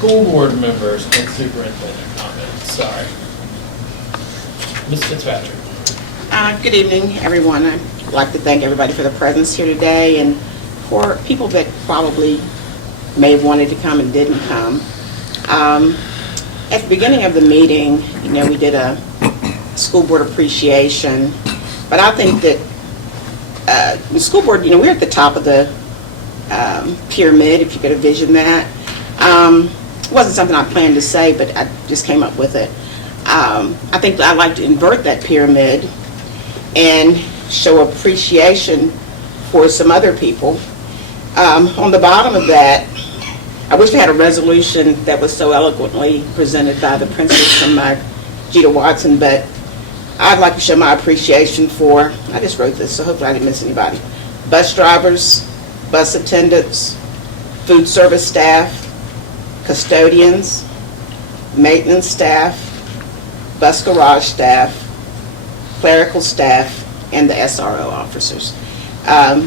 School board members and superintendent comments. Sorry. Ms. Fitzpatrick. Good evening, everyone. I'd like to thank everybody for the presence here today, and for people that probably may have wanted to come and didn't come. At the beginning of the meeting, we did a school board appreciation, but I think that the school board, we're at the top of the pyramid, if you could envision that. It wasn't something I planned to say, but I just came up with it. I think I'd like to invert that pyramid and show appreciation for some other people. On the bottom of that, I wish I had a resolution that was so eloquently presented by the principal from Gita Watson, but I'd like to show my appreciation for, I just wrote this, so hopefully I didn't miss anybody, bus drivers, bus attendants, food service staff, custodians, maintenance staff, bus garage staff, clerical staff, and the SRO officers. A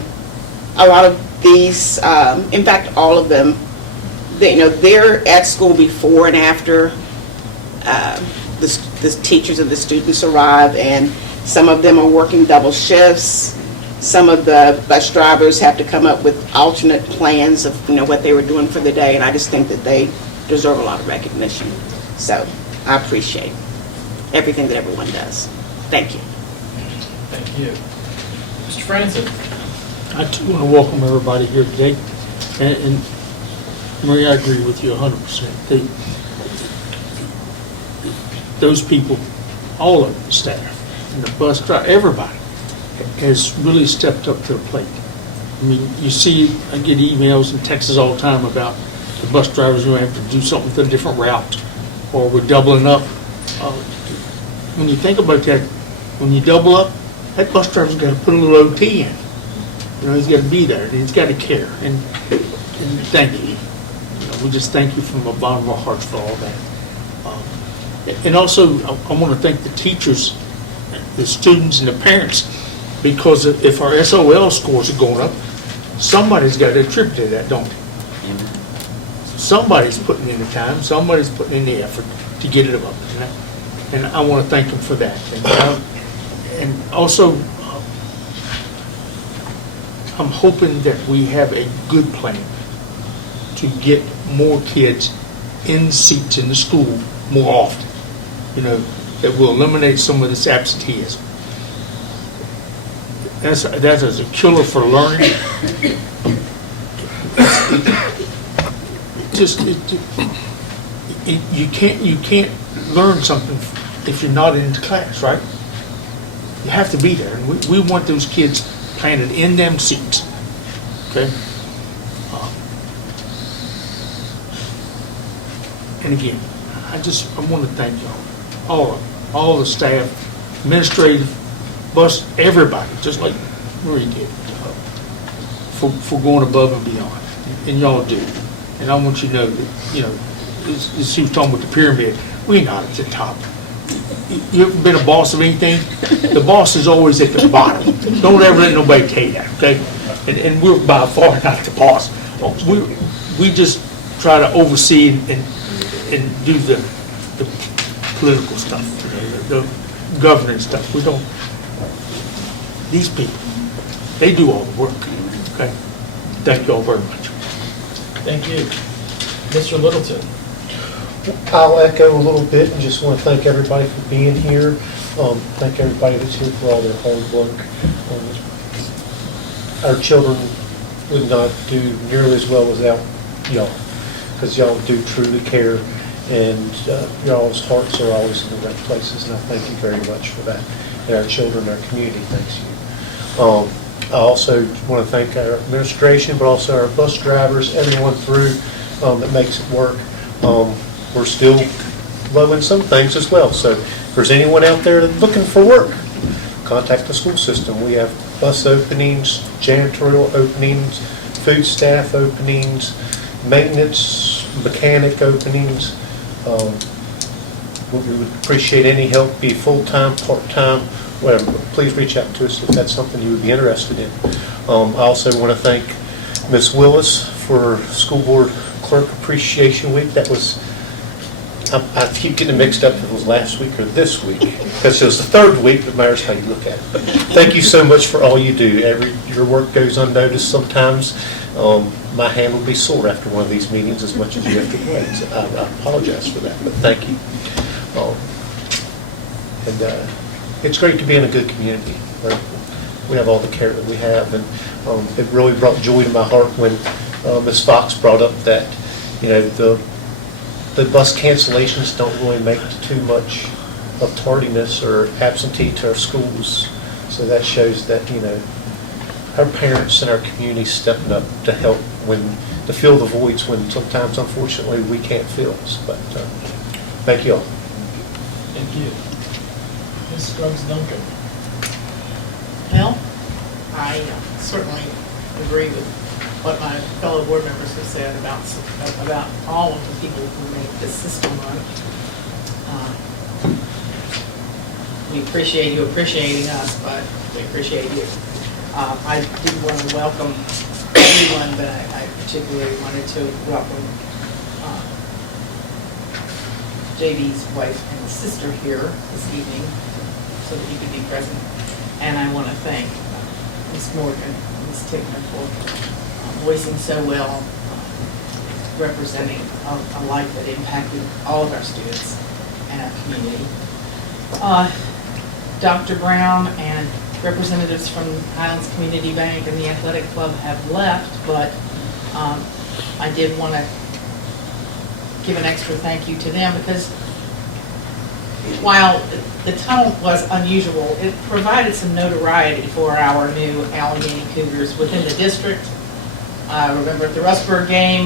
lot of these, in fact, all of them, they're at school before and after the teachers and the students arrive, and some of them are working double shifts. Some of the bus drivers have to come up with alternate plans of what they were doing for the day, and I just think that they deserve a lot of recognition. So I appreciate everything that everyone does. Thank you. Thank you. Mr. Franson. I too want to welcome everybody here today, and Maria, I agree with you 100%. Those people, all of the staff, and the bus driver, everybody has really stepped up to the plate. I mean, you see, I get emails and texts all the time about the bus drivers who have to do something with a different route, or we're doubling up. When you think about that, when you double up, that bus driver's got to put a little OT in. He's got to be there, and he's got to care. And thank you. We just thank you from the bottom of our hearts for all that. And also, I want to thank the teachers, the students, and the parents, because if our SOL scores are going up, somebody's got to attribute to that, don't they? Somebody's putting in the time, somebody's putting in the effort to get it up. And I want to thank them for that. And also, I'm hoping that we have a good plan to get more kids in seats in the school more often, that will eliminate some of this absenteeism. That is a killer for learning. You can't learn something if you're not in class, right? You have to be there, and we want those kids planted in them seats. Okay. And again, I want to thank y'all, all the staff, administrative, bus, everybody, just like Marie did, for going above and beyond, and y'all do. And I want you to know that, as he was talking about the pyramid, we're not at the top. You ever been a boss of anything? The boss is always at the bottom. Don't ever let nobody tell you that, okay? And we're by far not the boss. We just try to oversee and do the political stuff, the governing stuff. We don't. These people, they do all the work. Okay. Thank you all very much. Thank you. Mr. Littleton. I'll echo a little bit and just want to thank everybody for being here. Thank everybody that's here for all their hard work. Our children would not do nearly as well without y'all, because y'all do truly care, and y'all's hearts are always in the right places, and I thank you very much for that. And our children, our community thanks you. I also want to thank our administration, but also our bus drivers, everyone through that makes it work. We're still low in some things as well, so if there's anyone out there looking for work, contact the school system. We have bus openings, janitorial openings, food staff openings, maintenance, mechanic openings. We would appreciate any help, be full-time, part-time, whatever. Please reach out to us if that's something you would be interested in. I also want to thank Ms. Willis for school board clerk Clerk Appreciation Week. That was, I keep getting mixed up if it was last week or this week, because it was the third week, but matters how you look at it. But thank you so much for all you do. Your work goes unnoticed sometimes. My hand will be sore after one of these meetings as much as you have to wait. So I apologize for that, but thank you. And it's great to be in a good community. We have all the care that we have, and it really brought joy to my heart when Ms. Fox brought up that, the bus cancellations don't really make too much of tardiness or absentee to our schools. So that shows that, our parents and our community stepping up to help to fill the voids when sometimes, unfortunately, we can't fill. But thank you all. Thank you. Ms. Scruggs-Duncan. Well, I certainly agree with what my fellow board members have said about all of the people who make this system run. We appreciate you appreciating us, but we appreciate you. I do want to welcome everyone, but I particularly wanted to welcome JB's wife and sister here this evening so that you could be present. And I want to thank Ms. Morgan and Ms. Tickman for voicing so well, representing a life that impacted all of our students and our community. Dr. Brown and representatives from Highlands Community Bank and the Athletic Club have left, but I did want to give an extra thank you to them because while the tunnel was unusual, it provided some notoriety for our new Alleghany Cougars within the district. Remember at the Rustburg game,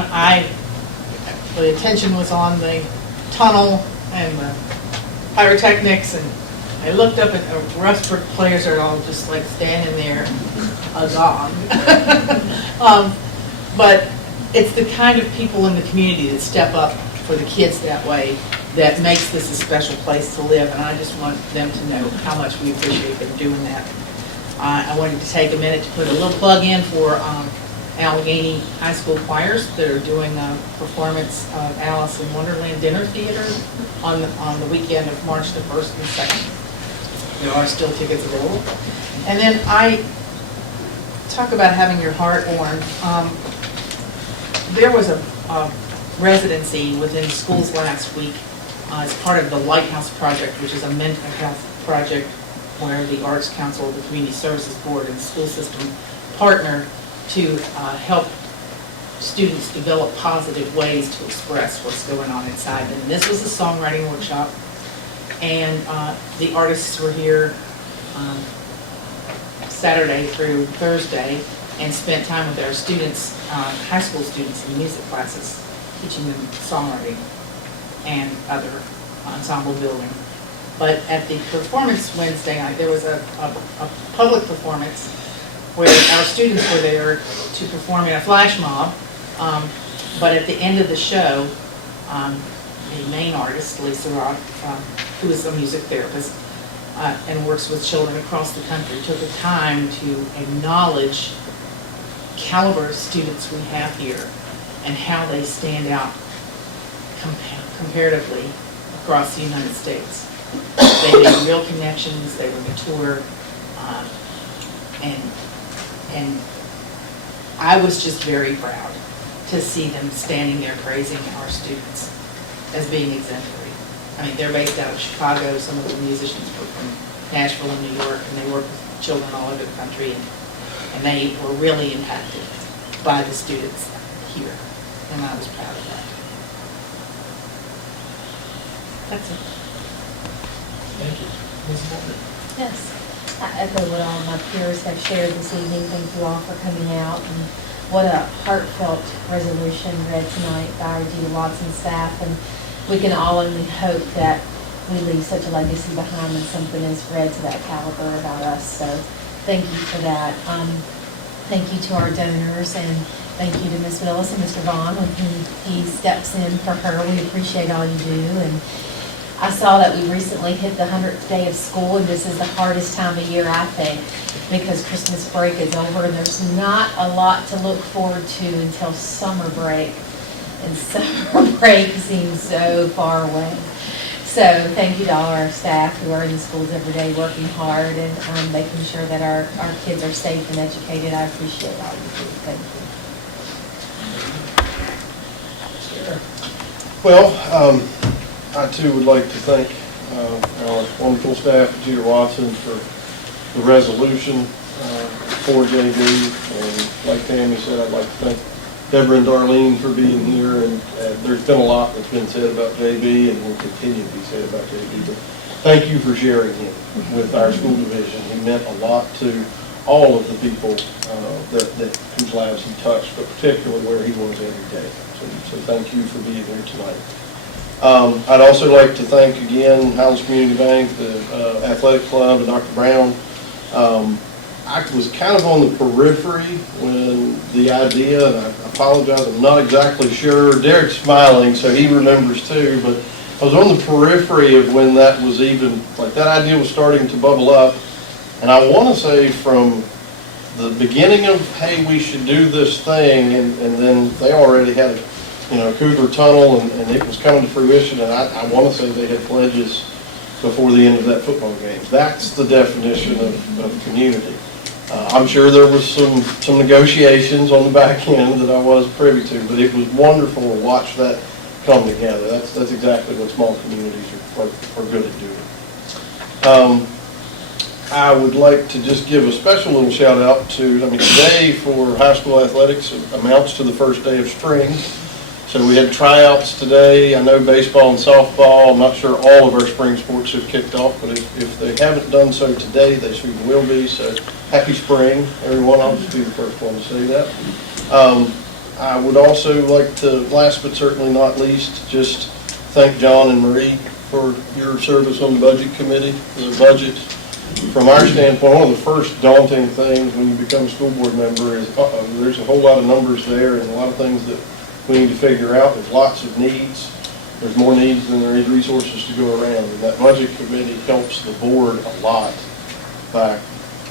the attention was on the tunnel and the pyrotechnics, and I looked up at the Rustburg players are all just like standing there, agog. But it's the kind of people in the community that step up for the kids that way that makes this a special place to live, and I just want them to know how much we appreciate them doing that. I wanted to take a minute to put a little plug in for Alleghany High School choirs that are doing a performance of Alice in Wonderland Dinner Theater on the weekend of March the 1st and 2nd. There are still tickets available. And then I talk about having your heart warmed. There was a residency within schools last week as part of the Lighthouse Project, which is a mental health project where the Arts Council, the Community Services Board, and the school system partner to help students develop positive ways to express what's going on inside them. And this was a songwriting workshop, and the artists were here Saturday through Thursday and spent time with our students, high school students in music classes, teaching them songwriting and other ensemble building. But at the performance Wednesday night, there was a public performance where our students were there to perform in a flash mob. But at the end of the show, the main artist, Lisa Rock, who is a music therapist and works with children across the country, took the time to acknowledge the caliber of students we have here and how they stand out comparatively across the United States. They made real connections, they were mature, and I was just very proud to see them standing there praising our students as being exemplary. I mean, they're based out of Chicago, some of the musicians were from Nashville and New York, and they work with children all over the country, and they were really impacted by the students here, and I was proud of that. That's it. Thank you. Ms. Morgan. Yes, I echo what all my peers have shared this evening. Thank you all for coming out, and what a heartfelt resolution read tonight by our G. Watson staff, and we can all only hope that we leave such a legacy behind when something is read to that caliber about us. So thank you for that. Thank you to our donors, and thank you to Ms. Willis and Mr. Vaughn when he steps in for her. We appreciate all you do. And I saw that we recently hit the 100th day of school, and this is the hardest time of year, I think, because Christmas break is over and there's not a lot to look forward to until summer break. and summer break seems so far away. So thank you to all our staff who are in the schools every day working hard and making sure that our kids are safe and educated. I appreciate all you do. Thank you. Well, I too would like to thank our wonderful staff at Jeter Watson for the resolution for JB. And like Tammy said, I'd like to thank Deborah and Darlene for being here. And there's been a lot that's been said about JB and will continue to be said about JB. But thank you for sharing him with our school division. He meant a lot to all of the people whose lives he touched, but particularly where he was every day. So thank you for being here tonight. I'd also like to thank again Highlands Community Bank, the Athletic Club, and Dr. Brown. I was kind of on the periphery when the idea, and I apologize, I'm not exactly sure. Derek's smiling, so he remembers too, but I was on the periphery of when that was even, like that idea was starting to bubble up. And I want to say from the beginning of, hey, we should do this thing, and then they already had a Cougar Tunnel, and it was coming to fruition, and I want to say they had pledges before the end of that football game. That's the definition of community. I'm sure there was some negotiations on the back end that I was privy to, but it was wonderful to watch that come together. That's exactly what small communities are good at doing. I would like to just give a special little shout out to, today for high school athletics amounts to the first day of spring. So we had tryouts today. I know baseball and softball, I'm not sure all of our spring sports have kicked off, but if they haven't done so today, they soon will be. So happy spring, everyone. I'll just be the first one to say that. I would also like to, last but certainly not least, just thank John and Marie for your service on the budget committee. The budget, from our standpoint, one of the first daunting things when you become a school board member is, there's a whole lot of numbers there and a lot of things that we need to figure out. There's lots of needs. There's more needs than there is resources to go around. And that budget committee helps the board a lot by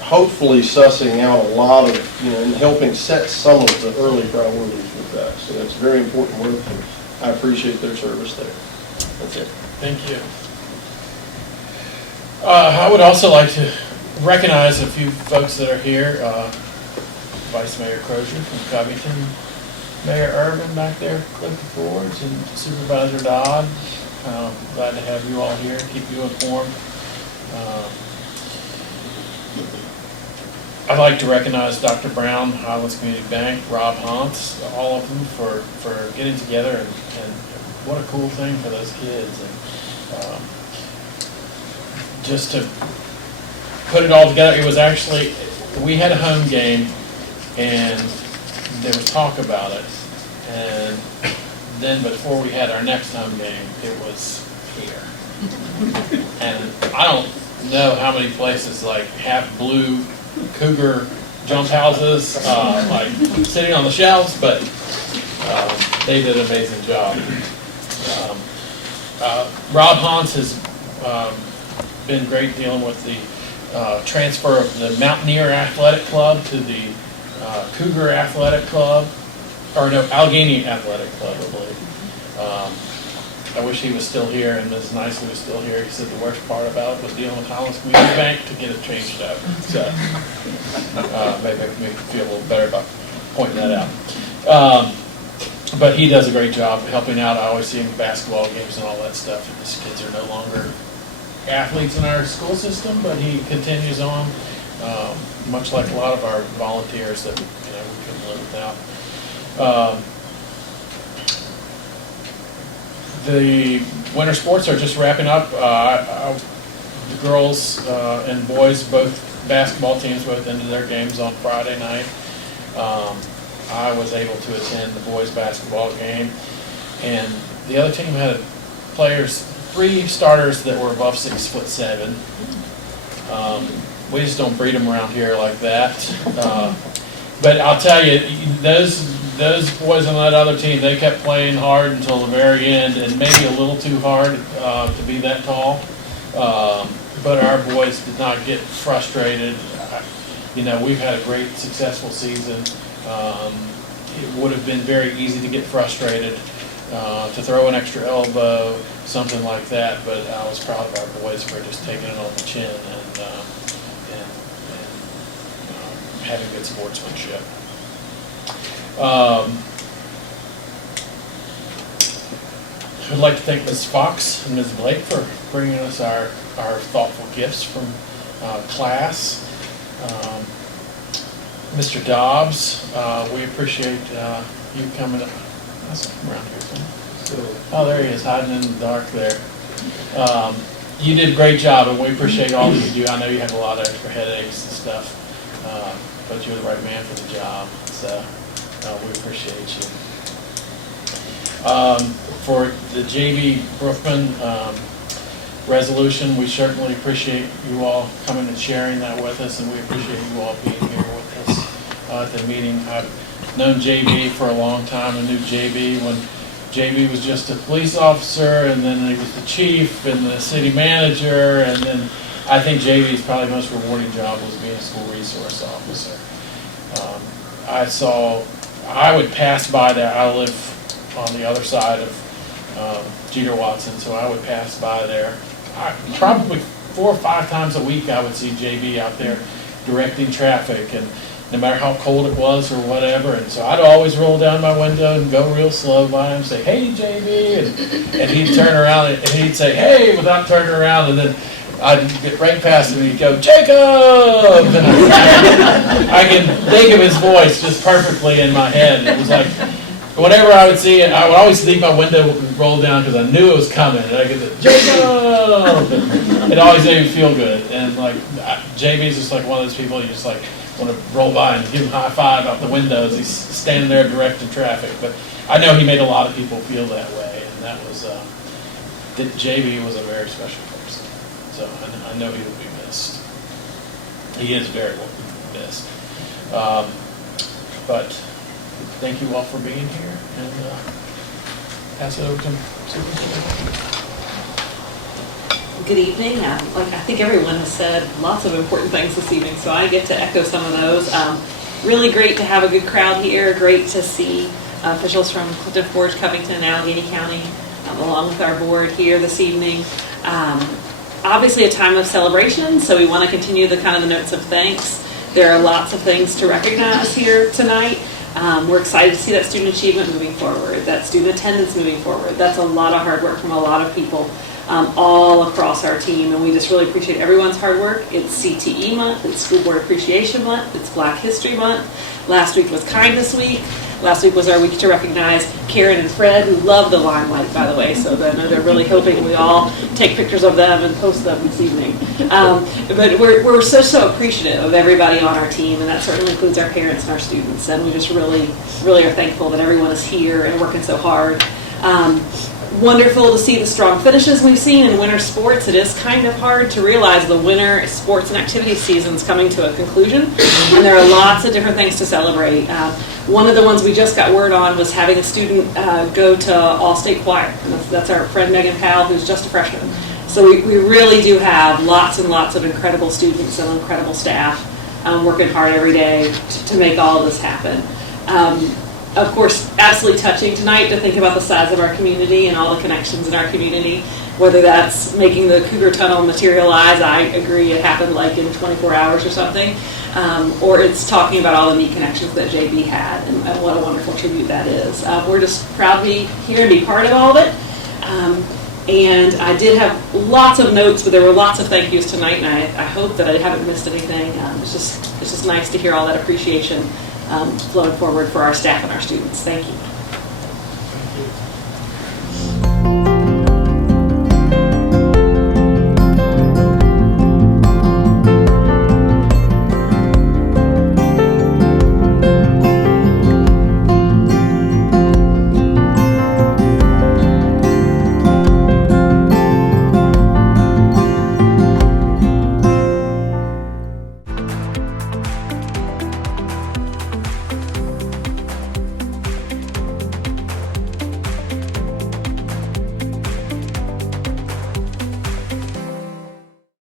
hopefully sussing out a lot of, and helping set some of the early priorities with that. So that's very important work, and I appreciate their service there. That's it. Thank you. I would also like to recognize a few folks that are here. Vice Mayor Crozier from Covington, Mayor Irvin back there, Clifton Fords, and Supervisor Dodd. Glad to have you all here, keep you informed. I'd like to recognize Dr. Brown, Highlands Community Bank, Rob Hantz, all of them for getting together, and what a cool thing for those kids. And just to put it all together, it was actually, we had a home game, and there was talk about it, and then before we had our next home game, it was here. And I don't know how many places like have blue Cougar jump houses, like sitting on the shelves, but they did an amazing job. Rob Hans has been great dealing with the transfer of the Mountaineer Athletic Club to the Cougar Athletic Club, or no, Alleghany Athletic Club, I believe. I wish he was still here, and Ms. Nicely was still here. He said the worst part about it was dealing with Highlands Community Bank to get it changed up. So maybe it make me feel a little better about pointing that out. But he does a great job helping out. I always see him at basketball games and all that stuff. And these kids are no longer athletes in our school system, but he continues on, much like a lot of our volunteers that we couldn't live without. The winter sports are just wrapping up. The girls and boys, both basketball teams, both ended their games on Friday night. I was able to attend the boys basketball game, and the other team had players, 3 starters that were above 6'7". We just don't breed them around here like that. But I'll tell you, those boys on that other team, they kept playing hard until the very end, and maybe a little too hard to be that tall. But our boys did not get frustrated. We've had a great, successful season. It would have been very easy to get frustrated. to throw an extra elbow, something like that. But I was proud of our boys for just taking it on the chin and having good sportsmanship. I'd like to thank Ms. Fox and Ms. Blake for bringing us our thoughtful gifts from class. Mr. Dobbs, we appreciate you coming up. Let's come around here somewhere. Oh, there he is, hiding in the dark there. You did a great job, and we appreciate all that you do. I know you have a lot of extra headaches and stuff, but you're the right man for the job, so we appreciate you. For the J.B. Brookman resolution, we certainly appreciate you all coming and sharing that with us, and we appreciate you all being here with us at the meeting. I've known J.B. for a long time. I knew J.B. when J.B. was just a police officer, and then he was the chief and the city manager, and then I think J.B.'s probably most rewarding job was being a school resource officer. I would pass by there. I live on the other side of Jeter Watson, so I would pass by there. Probably 4 or 5 times a week I would see JB out there directing traffic, and no matter how cold it was or whatever, and so I'd always roll down my window and go real slow by him, say, "Hey, JB," and he'd turn around and he'd say, "Hey," without turning around, and then I'd get right past him and he'd go, "Jacob!" And I can think of his voice just perfectly in my head. It was like, whenever I would see it, I would always leave my window rolled down because I knew it was coming. And I could say, "Jacob!" It always made me feel good. And like, JB's just like one of those people you just like want to roll by and give him a high five out the window as he's standing there directing traffic. But I know he made a lot of people feel that way, and that was that JB was a very special person. So I know he will be missed. He is very well missed. But thank you all for being here, and pass it over to Superintendent. Good evening. Like I think everyone has said lots of important things this evening, so I get to echo some of those. Really great to have a good crowd here. Great to see officials from Clifton Forge, Covington, and Alleghany County, along with our board here this evening. Obviously a time of celebration, so we want to continue the kind of the notes of thanks. There are lots of things to recognize here tonight. We're excited to see that student achievement moving forward, that student attendance moving forward. That's a lot of hard work from a lot of people all across our team, and we just really appreciate everyone's hard work. It's CTE month, it's School Board Appreciation Month, it's Black History Month. Last week was Kindness Week. Last week was our week to recognize Karen and Fred, who love the limelight, by the way, so I know they're really hoping we all take pictures of them and post them this evening. But we're so appreciative of everybody on our team, and that certainly includes our parents and our students, and we just really are thankful that everyone is here and working so hard. Wonderful to see the strong finishes we've seen in winter sports. It is kind of hard to realize the winter sports and activity season's coming to a conclusion, and there are lots of different things to celebrate. One of the ones we just got word on was having a student go to all-state choir. And that's our friend Megan Powell, who's just a freshman. So we really do have lots and lots of incredible students and incredible staff working hard every day to make all of this happen. Of course, absolutely touching tonight to think about the size of our community and all the connections in our community, whether that's making the Cougar Tunnel materialize. I agree it happened like in 24 hours or something, or it's talking about all the neat connections that JB had and what a wonderful tribute that is. We're just proud to be here and be part of all of it. And I did have lots of notes, but there were lots of thank yous tonight, and I hope that I haven't missed anything. It's just nice to hear all that appreciation flowing forward for our staff and our students. Thank you. Thank you.